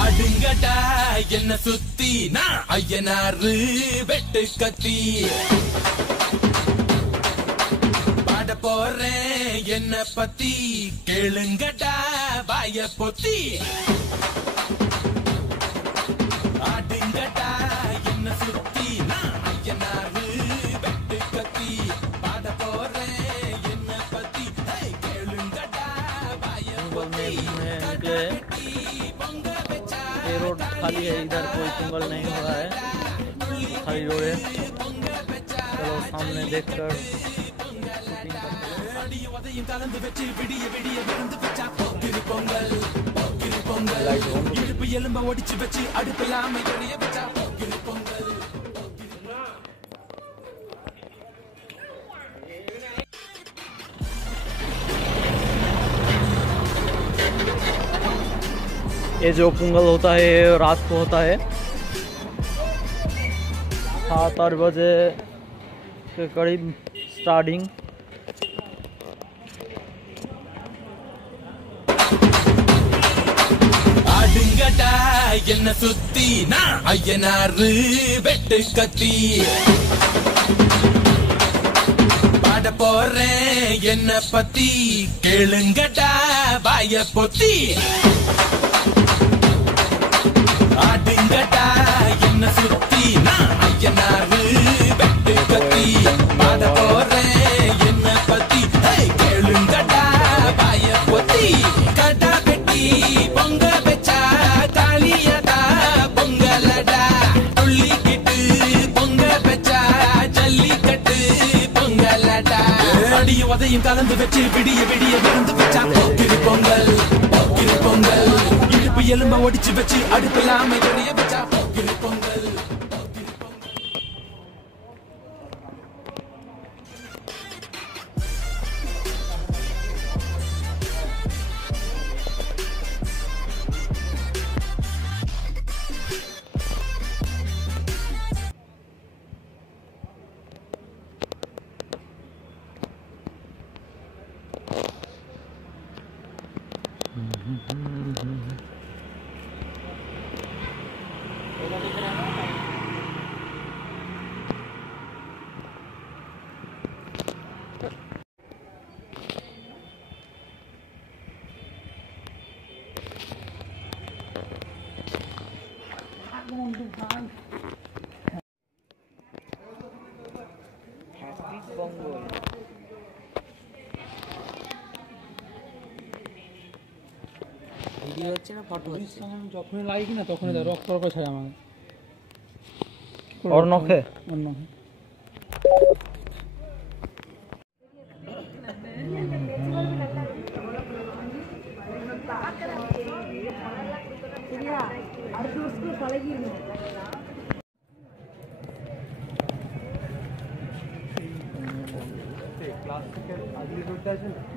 அடுங்கடா என்ன சுத்தி நான் ஐயனாரு வெட்டு கத்தி பாட போறேன் என்ன பத்தி கேளுங்கடா வாய பொத்தி அடுங்கடா என்ன சுத்தி நான் ஐயனாரு வெட்டு கத்தி பாட போறேன் என்ன பத்தி கேளுங்கடா வாய பொத்தி ये रोड खाली है, इधर कोई सिंगल नहीं हो रहा है, खाली रोड है। चलो सामने देखकर शूटिंग ये जो पोंगल होता है रात को होता है 7-8 बजे के करीब स्टार्टिंग। அடுங்கடா என்ன சுத்தி நான் ஐயனாரு வெட்டு கத்தி பாட போறேன் என்ன பத்தி கேளுங்கடா வாய பொத்தி அடுங்கடா என்ன சுத்தி நான் ஐயனாரு வெட்டு கத்தி பாட போறேன் என்ன பத்தி கேளுங்கடா வாய பொத்தி கடா வெட்டி பொங்க வச்சா காளியடா பொங்கலடா துள்ளிக்கிட்டு பொங்க வச்சா ஜல்லிக்கட்டு பொங்கலடா அடியும் உதையும் கலந்து வச்சு விடிய விடிய விருந்து வச்சா போக்கிரு பொங்கல் போக்கிரு பொங்கல் இடுப்பு எலும்ப ஒடிச்சு வச்சு அடுப்பில்லாம எரிய வச்சா போக்கிரு பொங்கல் ভিডিও হচ্ছে না ফটো হচ্ছে? যখনই লাগি কিনা তখনই রক্ত রক্ত ছাড়ে আমাকে और नखे और নহে क्लास के आगे करते हैं